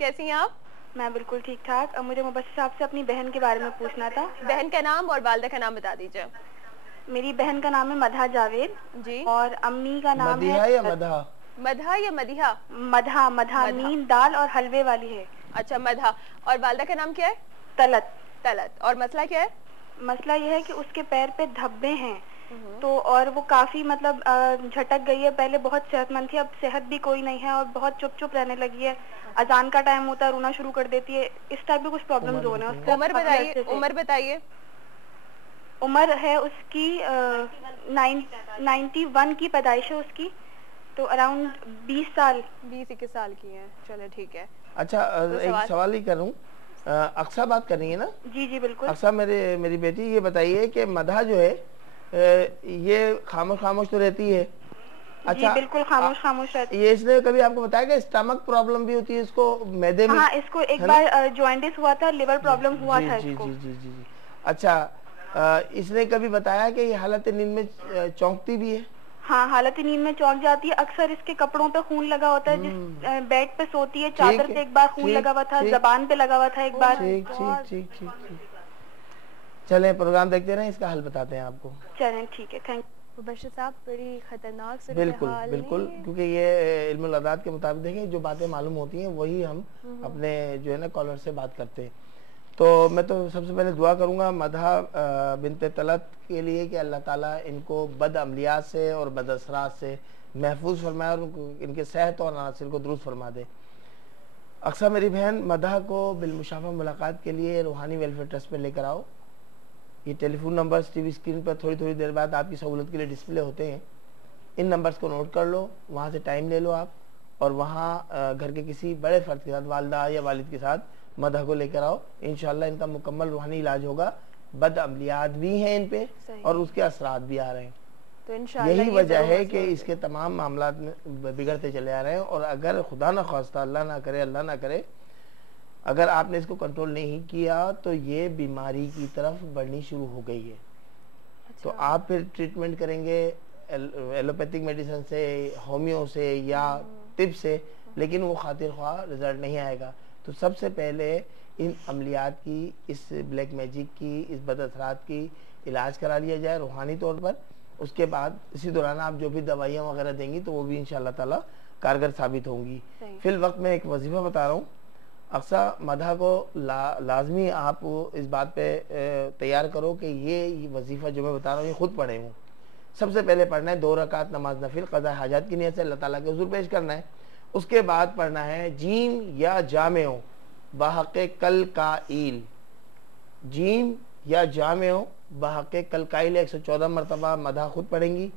कैसी हैं आप? मैं बिल्कुल ठीक ठाक। अब मुझे मुबस्सिर साहब से अपनी बहन के बारे में पूछना था। बहन का नाम और वालिदा का नाम बता दीजिए। मेरी बहन का नाम है मधा जावेद जी। और अम्मी का नाम मदिहा है या मधा? मधा या मदिहा? मधा। मधा नीम दाल और हलवे वाली है। अच्छा, मधा। और वालिदा का नाम क्या है? तलत। तलत। और मसला क्या है? मसला यह है कि उसके पैर पे धब्बे हैं, तो और वो काफी मतलब झटक गई है। पहले बहुत सेहतमंद थी, अब सेहत भी कोई नहीं है और बहुत चुप चुप रहने लगी है। अजान का टाइम होता है रोना शुरू कर देती है। इस टाइप के कुछ प्रॉब्लम्स हो रहे हैं उसको। उम्र बताइए, उम्र बताइए। उम्र है उसकी 91 की पैदाइश है उसकी, तो अराउंड 20 साल 20-21 साल की है। चलो ठीक है। अच्छा, तो एक सवाल ही करूं, अक्सा बात कर रही है ना? जी जी बिल्कुल। अक्सा मेरी बेटी, ये बताइए कि मधा जो है ये खामोश खामोश तो रहती है? अच्छा, जी बिल्कुल खामोश खामोश रहती है। ये इसने कभी आपको बताया कि स्टमक प्रॉब्लम भी होती है इसको, मैदे में? हाँ, इसको एक बार जॉइंटिस हुआ था, लिवर प्रॉब्लम हुआ था जी इसको। जी जी जी जी। अच्छा, इसने कभी बताया कि ये हालत नींद में चौंकती भी है? हाँ, हालत नींद में चौंक जाती है। अक्सर इसके कपड़ों पे खून लगा होता है। जिस बेड पे सोती है चादर पे एक बार खून लगा हुआ था, जबान पे लगा हुआ था एक बार। ठीक ठीक ठीक ठीक ठीक। चलें, प्रोग्राम देखते रहें, इसका हल बताते हैं आपको। चलें ठीक है, थैंक यू। मुबश्शिर साहब, बड़ी खतरनाक सूरत बिल्कुल हाल बिल्कुल, है। क्योंकि ये इल्मुल अदात के मुताबिक देखें, जो बातें मालूम होती हैं वही हम अपने जो है ना कॉलर से बात करते हैं। तो मैं तो सबसे पहले दुआ करूंगा मधा बिनते तलत के लिए कि अल्लाह ताला इनको बद अमलियात से और बद असरात से महफूज फरमाए और इनके सेहत और अनासिर को दुरुस्त फरमा दे। अक्सर मेरी बहन मधा को बिलमुशाफा मुलाकात के लिए रूहानी वेलफेयर ट्रस्ट में लेकर आओ। ये टेलीफोन नंबर्स टीवी स्क्रीन पर थोड़ी थोड़ी देर बाद आपकी सहूलत के लिए डिस्प्ले होते हैं। इन नंबर्स को नोट कर लो, वहाँ से टाइम ले लो आप, और वहाँ घर के किसी बड़े फ़र्द के साथ, वालदा या वालिद के साथ मधा को लेकर आओ। इंशाल्लाह इनका मुकम्मल रूहानी इलाज होगा। बद अमलियात भी हैं इन पे और उसके असरात भी आ रहे हैं। तो इंशाल्लाह यही वजह है कि जरूर इसके तमाम मामलात में बिगड़ते चले आ रहे हैं। और अगर खुदा न खास्ता, अल्लाह ना करे, अल्लाह ना करे, अगर आपने इसको कंट्रोल नहीं किया तो ये बीमारी की तरफ बढ़नी शुरू हो गई है। तो आप फिर ट्रीटमेंट करेंगे एलोपैथिक मेडिसिन से, होम्यो से या तिब से, लेकिन वो खातिर ख्वाह रिजल्ट नहीं आएगा। तो सबसे पहले इन अमलियात की, इस ब्लैक मैजिक की, इस बदअसरात की इलाज करा लिया जाए रूहानी तौर पर। उसके बाद इसी दौरान आप जो भी दवाइयाँ वगैरह देंगी तो वो भी इंशाल्लाह ताला कारगर साबित होंगी। फिल वक्त में एक वजीफ़ा बता रहा हूँ। अक्सर मधा को लाजमी आप इस बात पे तैयार करो कि ये वजीफ़ा जो मैं बता रहा हूँ ये खुद पढ़े हूँ। सबसे पहले पढ़ना है 2 रकात नमाज नफिल क़ज़ा हाजात की नियत से अल्लाह ताला के हुज़ूर पेश करना है। उसके बाद पढ़ना है जीम या जामेओ बहक़े कल काइल, जीम या जामेओ बहक़े कल काइल 114 मरतबा मधा खुद पढ़ेंगी,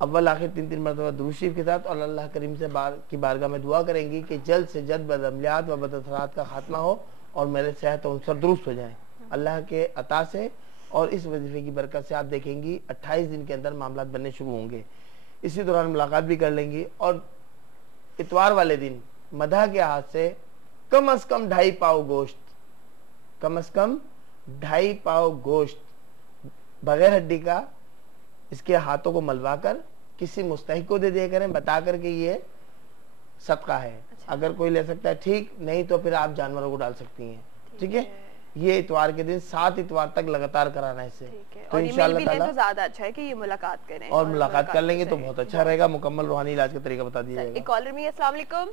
अव्वल आखिर 3-3 मरतबा दुरूद शरीफ के साथ, और अल्लाह करीम से की बारगाह में दुआ करेंगी कि जल्द से जल्द बदअमलियात व बदअसरात का खात्मा हो और मेरे सेहत और उनसर दुरुस्त हो जाएं अल्लाह के अता से। और इस वजीफे की बरकत से आप देखेंगी 28 दिन के अंदर मामलात बनने शुरू होंगे। इसी दौरान मुलाकात भी कर लेंगी। और इतवार वाले दिन मधा के हाथ से कम से कम 2.5 पाव गोश्त, कम से कम 2.5 पाव गोश्त बगैर हड्डी का इसके हाथों को मलवा कर किसी मुस्तहिक को दे दिया करें, बता कर के ये सदका है। अगर कोई ले सकता है ठीक, नहीं तो फिर आप जानवरों को डाल सकती हैं। ठीक है, ये इतवार के दिन 7 इतवार तक लगातार कराना है इसे। तो इंशाल्लाह ताला तो ज्यादा अच्छा है कि ये मुलाकात करें और मुलाकात कर लेंगे तो बहुत अच्छा रहेगा। मुकम्मल रूहानी इलाज का तरीका बता दिया जाएगा। एक कॉलर में। अस्सलाम वालेकुम।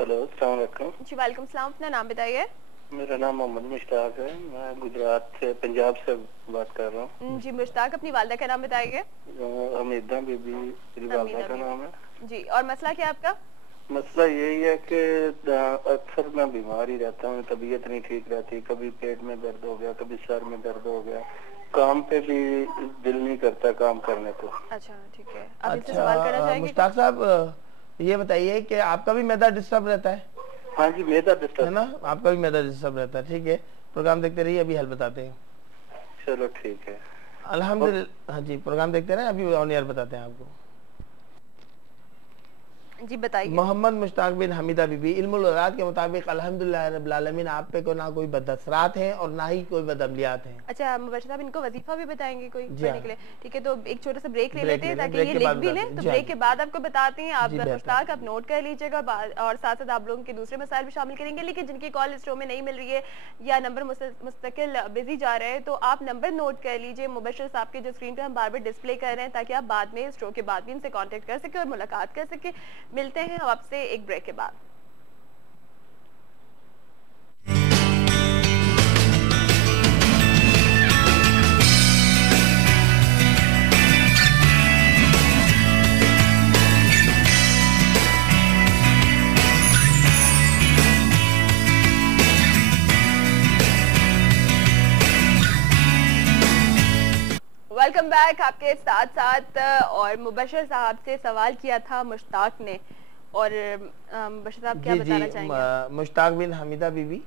हेलो, अस्सलाम वालेकुम। जी वालेकुम सलाम। अपना नाम बताइए। मेरा नाम मोहम्मद मुश्ताक है, मैं गुजरात से, पंजाब से बात कर रहा हूँ। जी मुश्ताक, अपनी वालिदा का नाम बताइए। हमीदा बीबी मेरी वालिदा का नाम है जी। और मसला क्या है आपका? मसला यही है कि अक्सर मैं बीमार ही रहता हूँ, तबीयत नहीं ठीक रहती, कभी पेट में दर्द हो गया, कभी सर में दर्द हो गया, काम पे भी दिल नहीं करता काम करने को। अच्छा ठीक है, आप इससे सवाल करना चाहेंगे? मुश्ताक साहब, ये बताइए कि आपका भी मैदा डिस्टर्ब रहता है? हाँ जी, मैदा डिस्टर्ब है ना, आपका भी मैदा डिस्टर्ब रहता है। ठीक है, प्रोग्राम देखते रहिए, अभी हल बताते हैं। चलो ठीक है, अल्हम्दुलिल्लाह। हाँ जी, प्रोग्राम देखते रहे, अभी ऑन एयर बताते हैं आपको। जी बताइए। मोहम्मद मुश्ताक बिन हमीदा बीबी, इल्मुल औलाद के मुताबिक अल्हम्दुलिल्लाह रब्बिल आलमीन आप पे को ना कोई बदअसरात हैं और ना ही कोई बदअमलियात हैं। अच्छा मुबशर साहब इनको वजीफा भी बताएंगे कोई जी पढ़ने हाँ। के लिए? ठीक है, तो एक छोटा सा ब्रेक ले ब्रेक लेते हैं ले लें, ताकि ब्रेक ये के लिख बाद भी बताते लें। हैं। तो जी हाँ, ब्रेक के बाद आपको बताते हैं, आप जी, बेहतर। मुश्ताक आप नोट कर लीजिएगा और साथ साथ आप लोगों के दूसरे मसाइल भी शामिल करेंगे। लेकिन जिनकी कॉल इस शो में नहीं मिल रही है या नंबर मुस्तकिल बिजी जा रहे हैं, तो आप नंबर नोट कर लीजिए मुबशर साहब के, जो स्क्रीन पे हम बार बार डिस्प्ले कर रहे हैं, ताकि आप बाद में शो के बाद भी इनसे कॉन्टेक्ट कर सके और मुलाकात कर सके। मिलते हैं आपसे एक ब्रेक के बाद। वेलकम बैक आपके साथ साथ। और मुबशर साहब से सवाल किया था मुश्ताक ने, और मुबशर साहब क्या बताना चाहेंगे? मुश्ताक बिन हमीदा बीबी,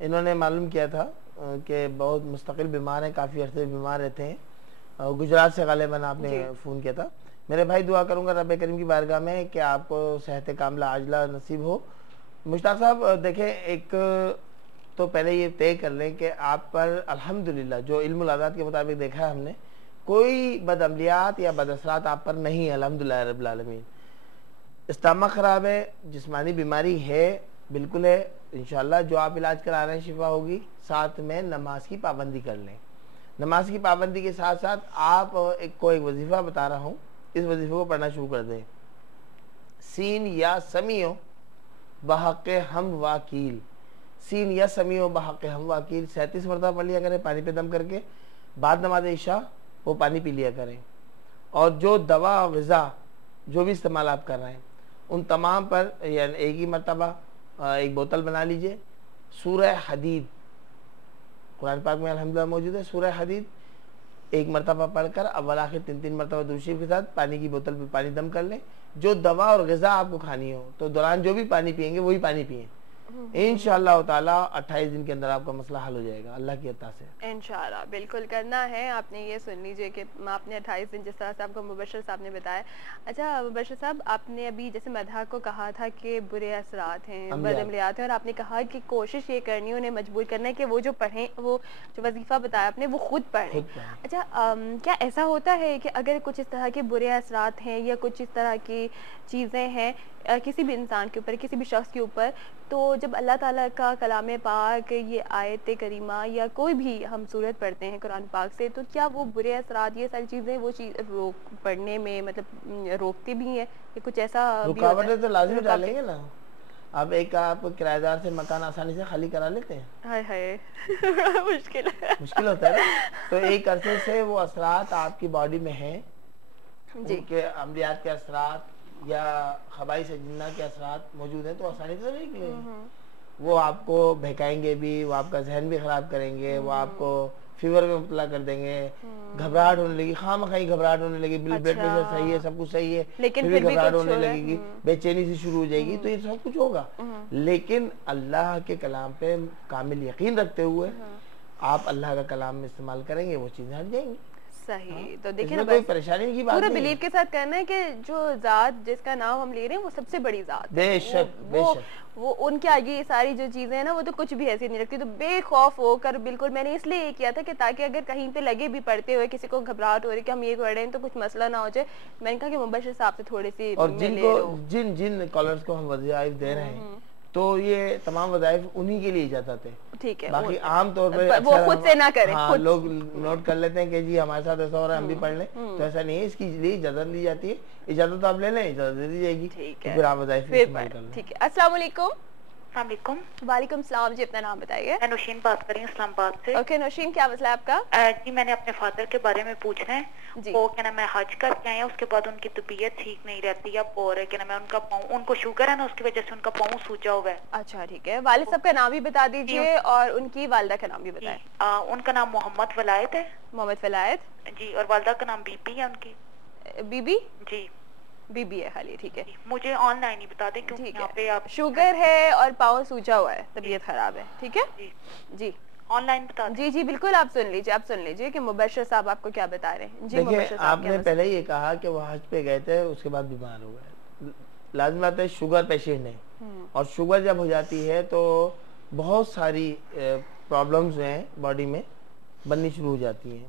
इन्होंने मालूम किया था कि बहुत मुस्तकिल बीमार हैं, काफ़ी अर्से बीमार रहते हैं। गुजरात से गालिबन आपने फ़ोन किया था। मेरे भाई दुआ करूँगा रब करीम की बारगाह में कि आपको सेहत कामिला आजला नसीब हो। मुश्ताक साहब देखें, एक तो पहले ये तय कर लें कि आप पर अल्हम्दुलिल्लाह जो इल्मुल आदात के मुताबिक देखा है हमने, कोई बदअमलियात या बदअसरात आप पर नहीं है अल्हम्दुलिल्लाह रब्बिल आलमीन। इस्तामा ख़राब है, जिस्मानी बीमारी है, बिल्कुल है। इंशाल्लाह जो आप इलाज करा रहे हैं शिफा होगी। साथ में नमाज की पाबंदी कर लें। नमाज की पाबंदी के साथ साथ आप एक वजीफ़ा बता रहा हूँ, इस वजीफ़े को पढ़ना शुरू कर दें। सीन या समियो बहक़ हम वाकील, सीन या समियो बहक़ हम वाकील 37 मरतबा पढ़ लिया करें पानी पे दम करके। बाद नमाज इशा वो पानी पी लिया करें। और जो दवा ग़िज़ा जो भी इस्तेमाल आप कर रहे हैं उन तमाम पर यानी एक ही मरतबा एक बोतल बना लीजिए। सूरह हदीद कुरान पाक में अल्हम्दुलिल्लाह मौजूद है। सूरह हदीद एक मरतबा पढ़कर अव्वल आखिर 3 मरतबा दुरूद शरीफ के साथ पानी की बोतल पे पानी दम कर लें। जो दवा और ग़िज़ा आपको खानी हो तो दौरान जो भी पानी पियेंगे वही पानी पिएं। इंशाअल्लाह ताला 28 दिन के अंदर आपका मसला हल हो जाएगा अल्लाह की अता से। इंशाअल्लाह बिल्कुल करना है। आपने ये सुन लीजिए कि आपने 28 दिन जिस तरह से आपको मुबशर साहब ने बताया। अच्छा मुबशर साहब, आपने अभी जैसे मदहा को कहा था कि बुरे असरात हैं, बदअमलियात हैं, और आपने कहा कि कोशिश ये करनी है, उन्हें मजबूर करना है कि वो जो पढ़ें, वो जो वजीफ़ा बताया आपने वो खुद पढ़ें। अच्छा क्या ऐसा होता है कि अगर कुछ इस तरह के बुरे असरात हैं या कुछ इस तरह की चीज़ें हैं किसी भी इंसान के ऊपर, किसी भी शख्स के ऊपर, तो जब अल्लाह ताला का कलाम पाक, ये आयत करीमा या कोई भी हम सूरत पढ़ते हैं कुरान पाक से, तो क्या वो बुरे असरात, ये सारी चीज़ें वो चीज़ पढ़ने में मतलब रोकती भी हैं या कुछ ऐसा? रुकावटें तो लाजिम डालेंगे ना। अब एक आप किराएदार से मकान आसानी से खाली करा लेते हैं? हाय हाय बड़ा मुश्किल है। मुश्किल होता है ना। तो एक अरसे से वो असरात आपकी बॉडी में हैं, उनके अमलियात के असरात या खबाई से जिन्ना के असरात मौजूद हैं, तो आसानी से नहीं निकलेंगे। वो आपको बहकाएंगे भी, वो आपका जहन भी खराब करेंगे, वो आपको फीवर में मुब्तला कर देंगे, घबराहट होने लगी, खामखाई घबराहट होने लगी। ब्लड प्रेशर सही है, सब कुछ सही है, लेकिन फिर भी घबराहट होने लगेगी, बेचैनी से शुरू हो जाएगी। तो ये सब कुछ होगा, लेकिन अल्लाह के कलाम पे कामिल यकीन रखते हुए आप अल्लाह का कलाम इस्तेमाल करेंगे, वो चीजें हट जाएंगी। सही। तो देखिए ना, कोई परेशानी की बात पूरा नहीं, बिलीव के साथ करना है कि जो जात जिसका नाम हम ले रहे हैं वो सबसे बड़ी जात है। बेशक बेशक वो उनके आगे ये सारी जो चीजें हैं ना, वो तो कुछ भी हैसियत नहीं रखती। तो बेखौफ होकर बिल्कुल, मैंने इसलिए ये किया था कि ताकि अगर कहीं पे लगे भी पढ़ते हुए किसी को घबराहट हो रही कि हम ये पढ़ रहे हैं तो कुछ मसला ना हो जाए, मैंने कहा कि मुबशर साहब से थोड़ी सी। और जिन जिन कॉलर्स को हम वज़ाइफ दे रहे हैं, तो ये तमाम वज़ाइफ उन्हीं के लिए इजाजत है। ठीक है, बाकी आम तौर पर वो खुद से ना करें। हाँ, लोग नोट कर लेते हैं कि जी हमारे साथ ऐसा हो रहा है, हम भी पढ़ लें, तो ऐसा नहीं है। इसकी लिए इजाजत ली जाती है, इजाजत तो आप ले लें, इजाजत दे दी जाएगी, तो फिर आप वज़ाइफ इस्तेमाल कर लें। ठीक है। अस्सलाम वालेकुम। वालेकुम। वालेकुम सलाम जी, अपना नाम बताइए। मैं नौशीन बात कर रही हूँ इस्लामाबाद से। ओके नौशीन, क्या मसला है आपका? जी मैंने अपने फादर के बारे में पूछना है। वो क्या नाम है हज करके आए हैं, उसके बाद उनकी तबीयत ठीक नहीं रहती है, और क्या नाम है उनका पाँव, उनको शुगर है ना, उसकी वजह से उनका पाँव सूजा हुआ है। अच्छा ठीक है। वालिद साहब का नाम भी बता दीजिए और उनकी वालिदा का नाम भी बताएं। उनका नाम मोहम्मद वलायत है। मोहम्मद वलायत जी, और वालिदा का नाम बीबी है उनकी। बीबी? जी बीबी है खाली। ठीक है, मुझे ऑनलाइन ही बता दें क्योंकि यहाँ पे आप शुगर है और पाँव सूजा हुआ है, तबीयत खराब है। ठीक है जी, ऑनलाइन बता दें। जी जी बिल्कुल, आप सुन लीजिए, आप सुन लीजिए कि मुबशर साहब आपको क्या बता रहे हैं। जी देखिए, आपने पहले ये कहा कि वो हज पे गए थे, उसके बाद बीमार हो गए। लाजमी बात है शुगर पेशेंट है, और शुगर जब हो जाती है तो बहुत सारी प्रॉब्लम्स हैं बॉडी में बननी शुरू हो जाती हैं।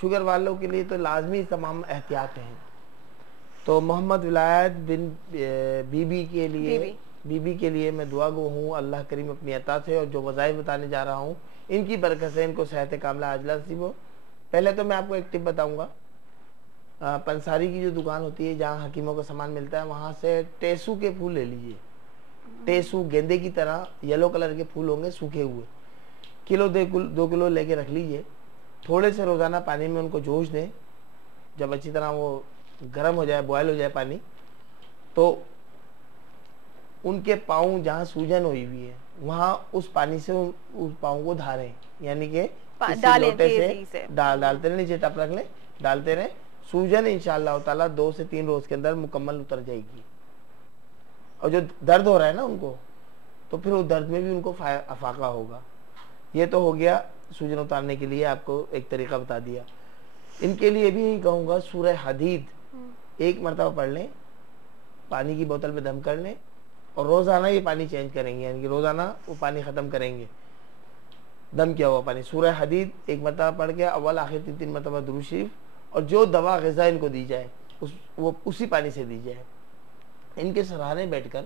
शुगर वालों के लिए तो लाजमी तमाम एहतियात हैं। तो मोहम्मद विलायत बिन बीबी के लिए मैं दुआ गो हूँ, अल्लाह करीम अपनी अता से और जो वज़ाइफ बताने जा रहा हूँ इनकी बरकत से इनको सेहत कामला आजला नसीब हो। पहले तो मैं आपको एक टिप बताऊँगा, पंसारी की जो दुकान होती है जहाँ हकीमों का सामान मिलता है वहाँ से टेसू के फूल ले लीजिए। टेसू गेंदे की तरह येलो कलर के फूल होंगे सूखे हुए, किलो 2 किलो लेके रख लीजिए। थोड़े से रोज़ाना पानी में उनको जोश दें, जब अच्छी तरह वो गर्म हो जाए, बॉयल हो जाए पानी, तो उनके पाँव जहाँ सूजन हुई हुई है वहाँ उस पानी से उस पाँव को धारें, यानी कि लोटे से डालते रहे, नीचे टप रख लें, डालते रहे। सूजन इंशाअल्लाह ताला 2 से 3 रोज के अंदर मुकम्मल उतर जाएगी। और जो दर्द हो रहा है ना उनको, तो फिर वो दर्द में भी उनको अफाका होगा। ये तो हो गया सूजन उतारने के लिए, आपको एक तरीका बता दिया। इनके लिए भी यही कहूँगा, सूरह हदीद 1 मरतबा पढ़ लें, पानी की बोतल में दम कर लें और रोज़ाना ये पानी चेंज करेंगे, यानी कि रोज़ाना वो पानी ख़त्म करेंगे, दम किया हुआ पानी। सूरह हदीद 1 मरतबा पढ़ के अव्वल आखिर 3 मरतबा दुरूद शरीफ, और जो दवा ग़िज़ा इनको दी जाए वो उसी पानी से दी जाए। इनके सराहने बैठकर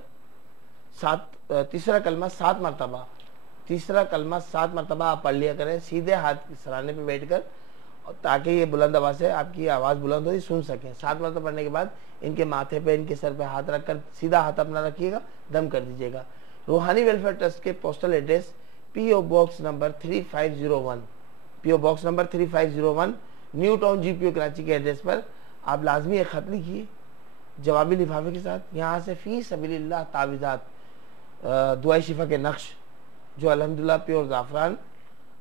तीसरा कलमा 7 मरतबा आप पढ़ लिया करें, सीधे हाथ के सराहने पे बैठकर, ताकि ये बुलंद आवाज़ से आपकी आवाज़ बुलंद हो, सुन सकें। 7 मरतबा पढ़ने के बाद इनके माथे पे, इनके सर पे हाथ रखकर सीधा हाथ अपना रखिएगा, दम कर दीजिएगा। रूहानी वेलफेयर ट्रस्ट के postal address PO box number 3501 new town GPO Karachi के एड्रेस पर आप लाजमी एक ख़त लिखिए जवाबी लिफाफे के साथ। यहाँ से फ़ी सबीलिल्लाह तावीज़ात, दुआई शिफा के नक्श जो अल्हम्दुलिल्लाह प्योर ज़ाफ़रान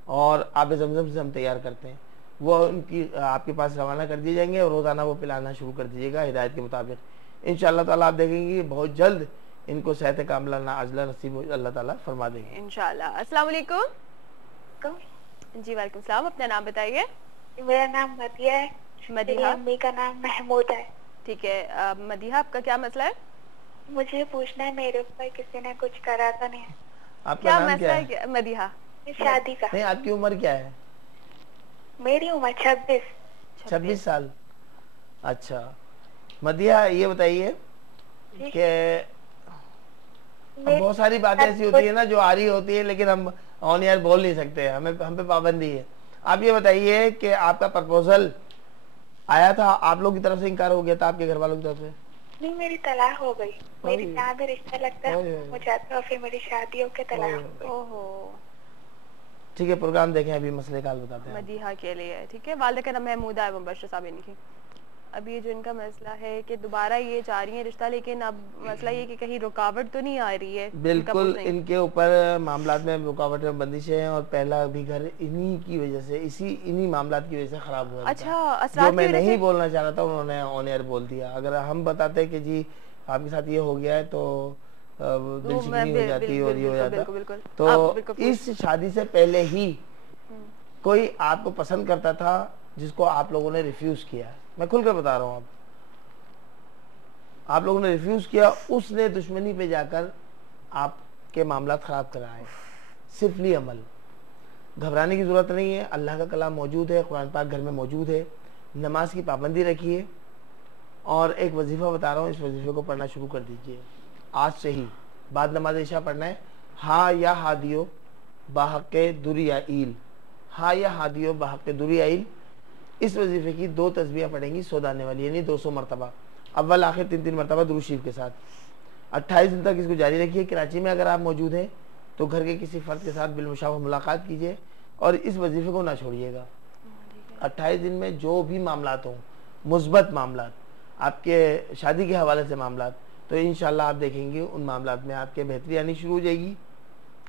और आब ज़मज़म से हम तैयार करते हैं, वो उनकी आपके पास रवाना कर दिए जाएंगे और रोज़ाना वो पिलाना शुरू कर दीजिएगा हिदायत के मुताबिक। इंशाअल्लाह ताला आप देखेंगे बहुत जल्द इनको सेहत कामला आजला नसीब अल्लाह ताला फरमा देंगे इंशाअल्लाह। अस्सलाम वालेकुम। जी वालेकुम सलाम। अपना नाम बताइए। मेरा नाम मदिया है। मदिहा, अम्मी का नाम महमूद है। ठीक है। मदिहा, आपका क्या मसला है? मुझे पूछना है, मेरे ऊपर किसी ने कुछ करा तो नहीं? आपका नाम क्या है? मदिहा, शादी का। नहीं, आपकी उम्र क्या है? मेरी उम्र 26 साल। अच्छा मदिहा, ये बताइए कि बहुत सारी बातें ऐसी होती है ना जो आ रही होती है, लेकिन हम ऑन एयर बोल नहीं सकते, हम पे पाबंदी है। आप ये बताइए कि आपका प्रपोजल आया था, आप लोग की तरफ से इनकार हो गया था आपके घर वालों की तरफ से? नहीं, मेरी तलाक हो गई। मेरी जहाँ भी रिश्ता लगता है मुझे आता है, फिर मेरी शादी होकर तलाक हो गई। ओहो, ठीक है, प्रोग्राम देखें, अभी मसले का हल बताते हैं मदीहा के लिए। ठीक है, वालिदा का नाम महमूदा है, मुबश्शिर साहब इनकी। अब ये जो इनका मसला है कि दोबारा ये चाह रही है रिश्ता, लेकिन अब मसला ये कि कहीं रुकावट तो नहीं आ रही है? बिल्कुल, इनके ऊपर मामलात में रुकावट में बंदिशें हैं और पहला भी घर इन्हीं की वजह से, इन्हीं मामलात की वजह से खराब हुआ। अच्छा, जो मैं नहीं बोलना चाह रहा था उन्होंने ऑन एयर बोल दिया। अगर हम बताते कि जी आपके साथ ये हो गया है तो दिल शिकनी हो जाती और ये हो जाता, तो इस शादी से पहले ही कोई आपको पसंद करता था जिसको आप लोगों ने रिफ्यूज किया। मैं खुलकर बता रहा हूँ, आप लोगों ने रिफ्यूज किया, उसने दुश्मनी पे जाकर आपके मामला खराब कराए। सिर्फ ली अमल, घबराने की जरूरत नहीं है। अल्लाह का कलाम मौजूद है, कुरान पाक घर में मौजूद है। नमाज की पाबंदी रखिए और एक वजीफा बता रहा हूँ, इस वजीफे को पढ़ना शुरू कर दीजिए आज से ही। बाद नमाज इशा पढ़ना है, हाँ या हादियो बाहक़े दुरियाईल, हाँ या हादियो बाहक़े दुरियाईल। इस वजीफे की 2 तस्बीह पढ़ेंगी सौदाने वाली, यानी 200 मरतबा, अव्वल आखिर 3 मरतबा दुरूद शरीफ के साथ। 28 दिन तक इसको जारी रखिए। कराची में अगर आप मौजूद हैं तो घर के किसी फर्द के साथ बिलमुशाफा मुलाकात कीजिए और इस वजीफे को ना छोड़िएगा। 28 दिन में जो भी मामलात हों, मुस्बत मामलात, आपके शादी के हवाले से मामलात, तो इंशाल्लाह आप देखेंगे उन मामलात में आपके बेहतरी आनी शुरू हो जाएगी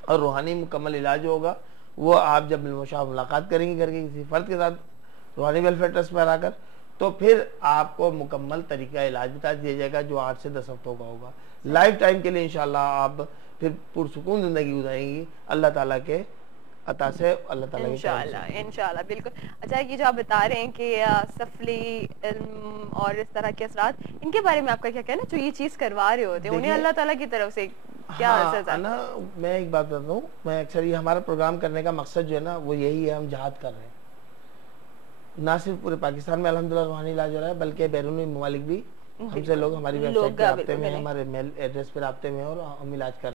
और रूहानी मुकम्मल इलाज होगा। वो आप जब बिलमुशाफा मुलाकात करेंगे घर के किसी फर्द के साथ रूहानी वेलफेयर ट्रस्ट पर आकर, तो फिर आपको मुकम्मल तरीका इलाज बता दिया जाएगा जो 8 से 10 हफ्तों का होगा। लाइफ टाइम के लिए इंशाल्लाह आप फिर पुरसुकून ज़िंदगी गुजारेंगी अल्लाह ताला के अता से अल्लाह ताला की इंशाल्लाह इंशाल्लाह बिल्कुल। अच्छा, ये जो आप बता रहे हैं कि सफली इल्म और इस तरह के असरात, इनके बारे में आपका क्या कहना? जो ये चीज़ करवा रहे होते हैं उन्हें अल्लाह ताला की तरफ से क्या सजा? ना मैं एक बात बताता हूँ, मैं अक्सर ये हमारा प्रोग्राम करने का मकसद जो है ना वो यही है, हम जहाद कर रहे हैं। ना सिर्फ पूरे पाकिस्तान में अल्हम्दुलिल्लाह रूहानी इलाज हो रहा है, बल्कि बैरूनी ममालिक भी हमसे लोग हमारी वेबसाइट पे राब्ते में, हमारे मेल एड्रेस पे राब्ते में और हम इलाज कर